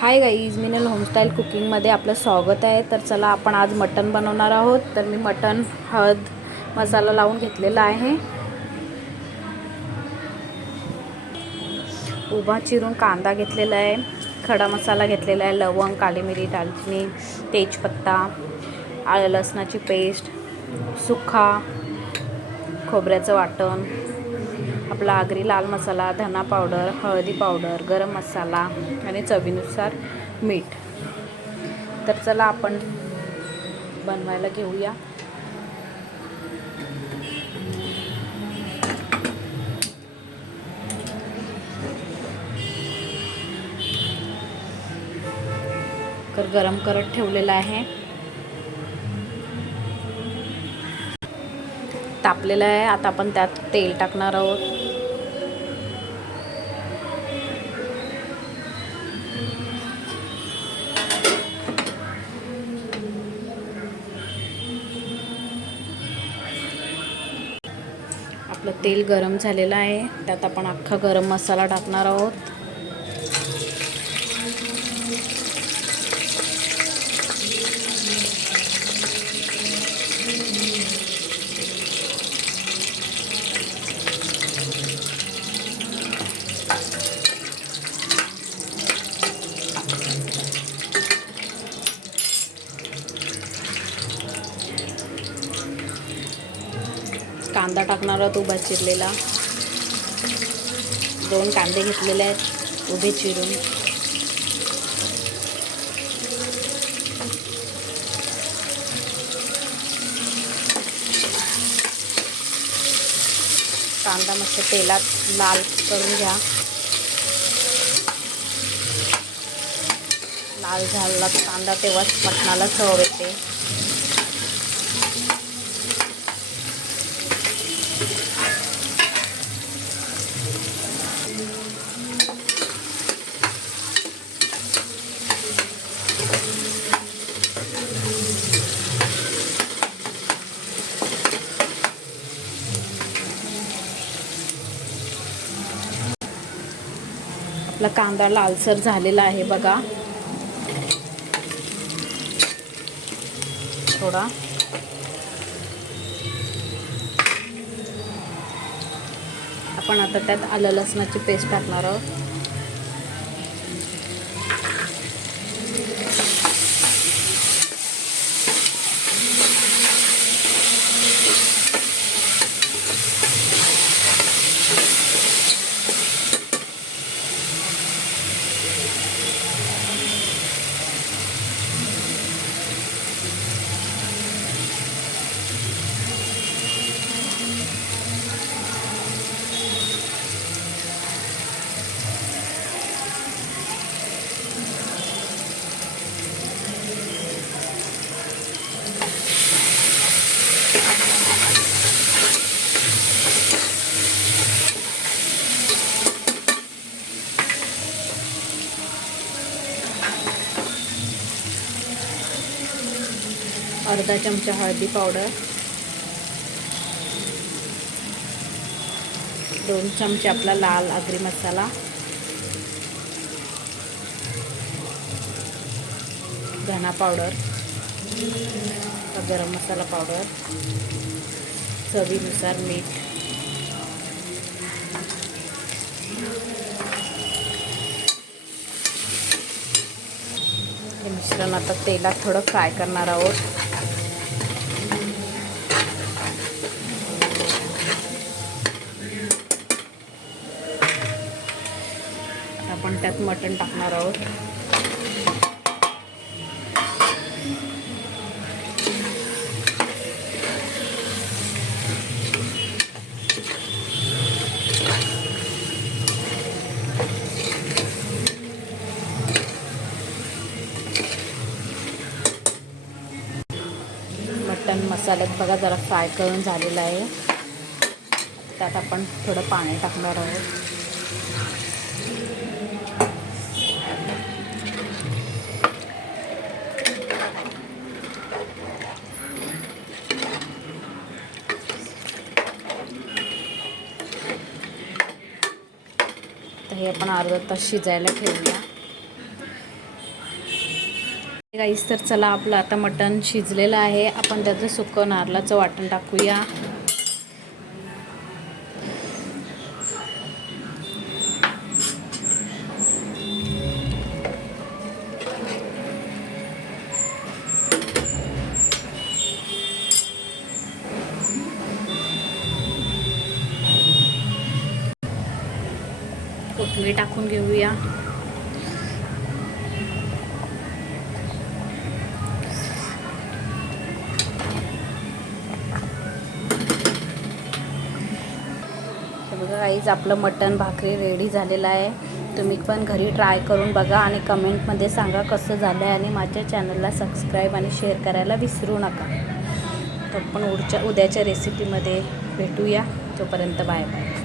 Hi guys, Minal होमस्टाईल कुकिंगमध्ये आपलं स्वागत आहे. तर चला आपण आज मटण बनवणार आहोत. तर मी मटण हळद मसाला लावून घेतलेला आहे. उभा चिरून कांदा घेतलेला आहे, खडा मसाला घेतलेला आहे, लवंग, काली मिरी, दालचिनी, तेजपत्ता, आलं लसणाची पेस्ट, सुखा खोबऱ्याचं वाटण, आपला आगरी लाल मसाला, धना पावडर, हळदी पावडर, गरम मसाला आणि चवीनुसार मीठ. तर चला आपण बनवायला घेऊया. तर गरम करत ठेवलेला आहे, तापलेला आहे. आता आपण त्यात तेल टाकणार आहोत. आपलं तेल गरम झालेलं आहे, त्यात आपण अख्खा गरम मसाला टाकणार आहोत. कांदा टाकणार आहोत उभा चिरलेला. 2 कांदे घेतलेले आहेत उभे चिरून. कांदा मस्त तेलात लाल करून घ्या. लाल झाला कांदा तेव्हाच मटणाला चव येते. आपला कांदा लालसर झालेला आहे बघा. थोडा आपण आता त्यात आलं लसणाची पेस्ट टाकणार आहोत. अर्धा चमचा हळदी पावडर, 2 चमचे आपला लाल आगरी मसाला, धना पावडर, गरम मसाला पावडर, चवीनुसार मीठ. हे मिश्रण आता तेलात थोडं फ्राय करणार आहोत. आपण त्यात मटण टाकणार आहोत. मटण मसाल्यात बघा जरा फ्राय करून झालेला आहे. त्यात आपण थोडं पाणी टाकणार आहोत. तर हे आपण अर्धा तास शिजायला ठेवूया. गाईस तर चला आपलं आता मटण शिजलेलं आहे. आपण त्याचं सुकं नारळाचं वाटण टाकूया. कोथिंबीर टाकून घेऊया. बघा गाईज आपलं मटण भाकरी रेडी झालेलं आहे. तुम्ही पण घरी ट्राय करून बघा आणि कमेंटमध्ये सांगा कसं झालं आहे. आणि माझ्या चॅनलला सबस्क्राईब आणि शेअर करायला विसरू नका. तर पण उद्याच्या रेसिपीमध्ये भेटूया. तोपर्यंत बाय बाय.